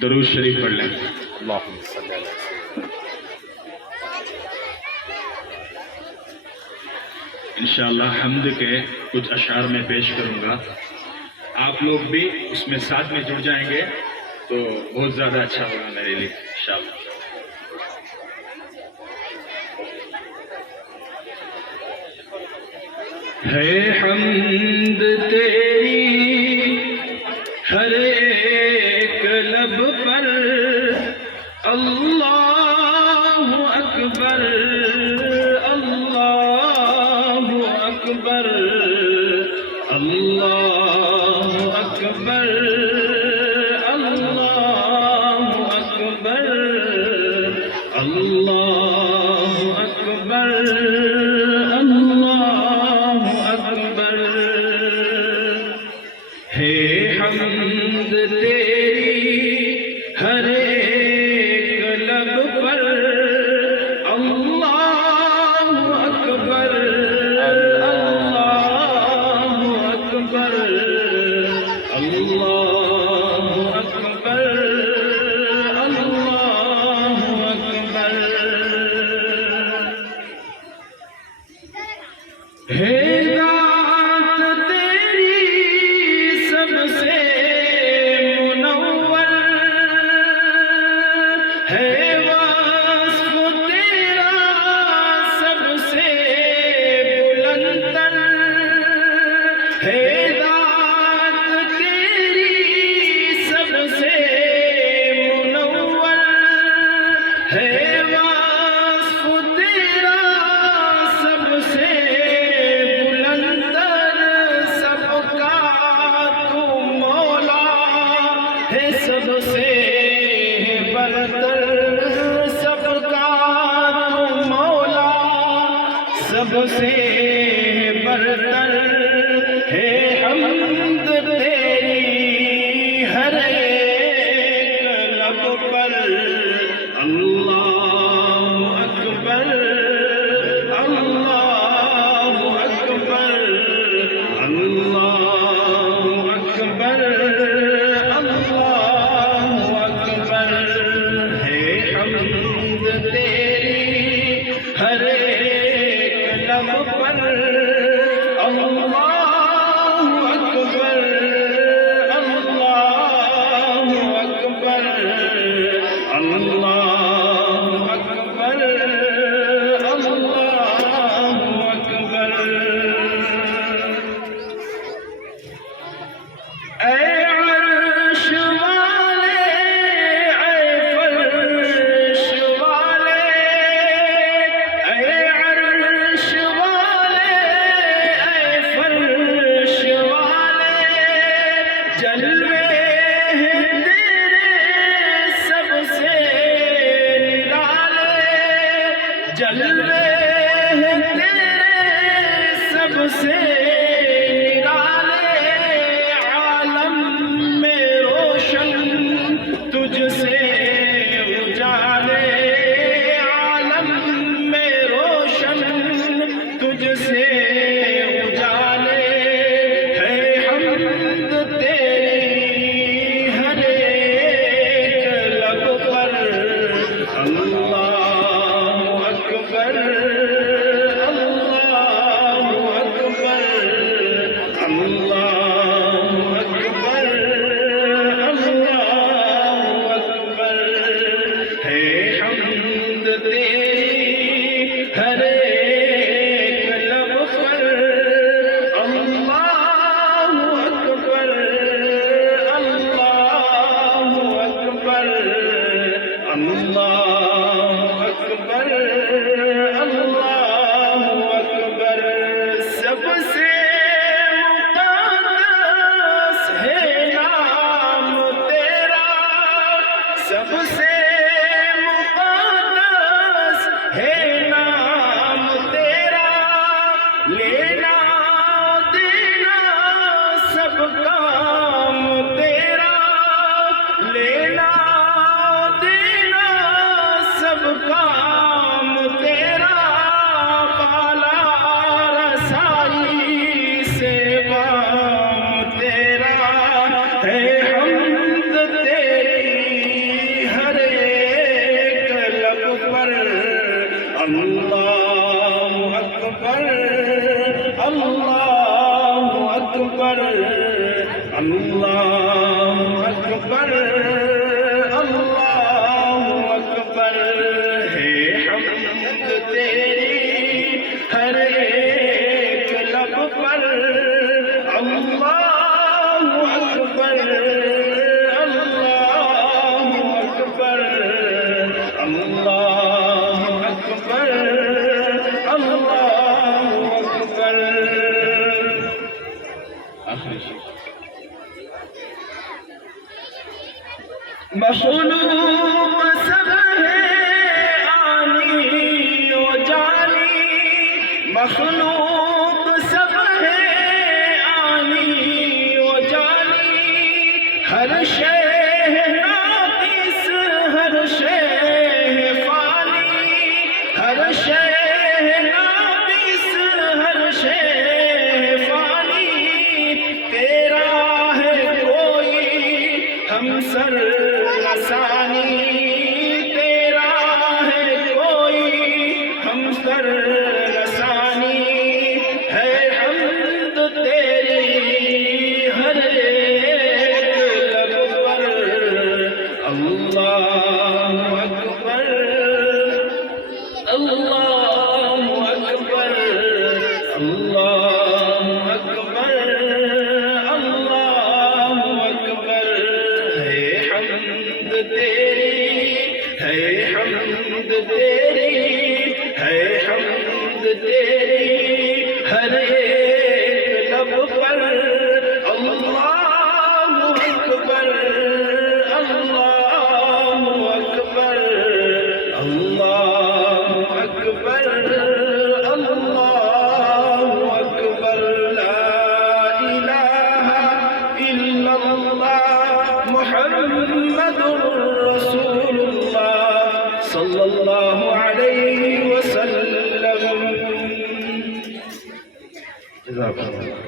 दरूद शरीफ पढ़ लें। इंशाअल्लाह हम्द के कुछ अशार में पेश करूंगा, आप लोग भी उसमें साथ में जुड़ जाएंगे तो बहुत ज़्यादा अच्छा होगा मेरे लिए इंशाअल्लाह। है हम्द तेरी हर एक लब पर, अल्लाहु अकबर अल्लाहु अकबर अल्लाहु अकबर अल्लाहु अकबर अल्लाहु अकबर अल्लाहु अकबर। हे हम्द तेरी हर एक लब पर, अल्लाहु अकबर अल्लाहु अकबर अल्लाहु अकबर अल्लाहु अकबर। हे रात तेरी सबसे मुनव्वर, है वास्फ तेरा सबसे बुलंदर, है रात तेरी सबसे मुनव्वर, है वास्फ तेरा सबसे बुलंदर, सबका तू मौला है सबसे बरतर, सबका तू मौला सबसे बरतर। है हम्द तेरी हर एक लब पर, अल्लाहु अकबर अल्लाहु अकबर अल्लाहु अकबर अल्लाहु अकबर। है हम्द तेरी हर एक लब पर, अल्लाहु अकबर अल्लाहु अकबर अल्लाहु अकबर अल्लाहु अकबर। ऐ अर्श वाले ऐ फर्श वाले, ऐ अर्श वाले ऐ फर्श वाले, जलवे हैं तेरे सबसे निराले, जलवे हैं तेरे सबसे निराले, आलम में रोशन तुझसे उजाले, आलम में रोशन तुझसे उजाले। है हम्द तेरी हर एक लब पर, अल्लाहु अकबर अल्लाहु अकबर अल्लाहु अकबर अल्लाहु अकबर। है हम्द तेरी हर एक लब पर, अल्लाहु अकबर अल्लाहु अकबर अल्लाहु अकबर अल्लाहु अकबर। सबसे मुक़द्दस अकबर अल्लाहु अकबर अल्लाहु अकबर। है हम्द तेरी हर एक लब पर अल्लाहु अकबर अल्लाहु अकबर अल्लाहु अकबर अल्लाहु अकबर। आखिरी शेर। मखलूक सब है आनी ओ जानी, मखलूक सब है आनी ओ जानी, हर शय है नाक़िस हर शय है फ़ानी, हर शय है नाक़िस हर शय है फ़ानी। तेरा है कोई हमसर लसानी, तेरा है कोई हमसर लसानी, है हम्द तेरी हर एक लब पर अल्लाहु अकबर अल्लाहु अकबर अल्लाहु अकबर अल्लाहु अकबर। है हम्द तेरी है हम्द तेरी है हम्द तेरी हर एक लब पर अल्लाहु अकबर अल्लाहु अकबर अल्लाहु अकबर अल्लाहु अकबर। ला इलाहा इल्लल्लाह मुहम्मदुर रसूलुल्लाह सल्लल्लाहु अलैहि वसल्लम। जज़ाकल्लाह।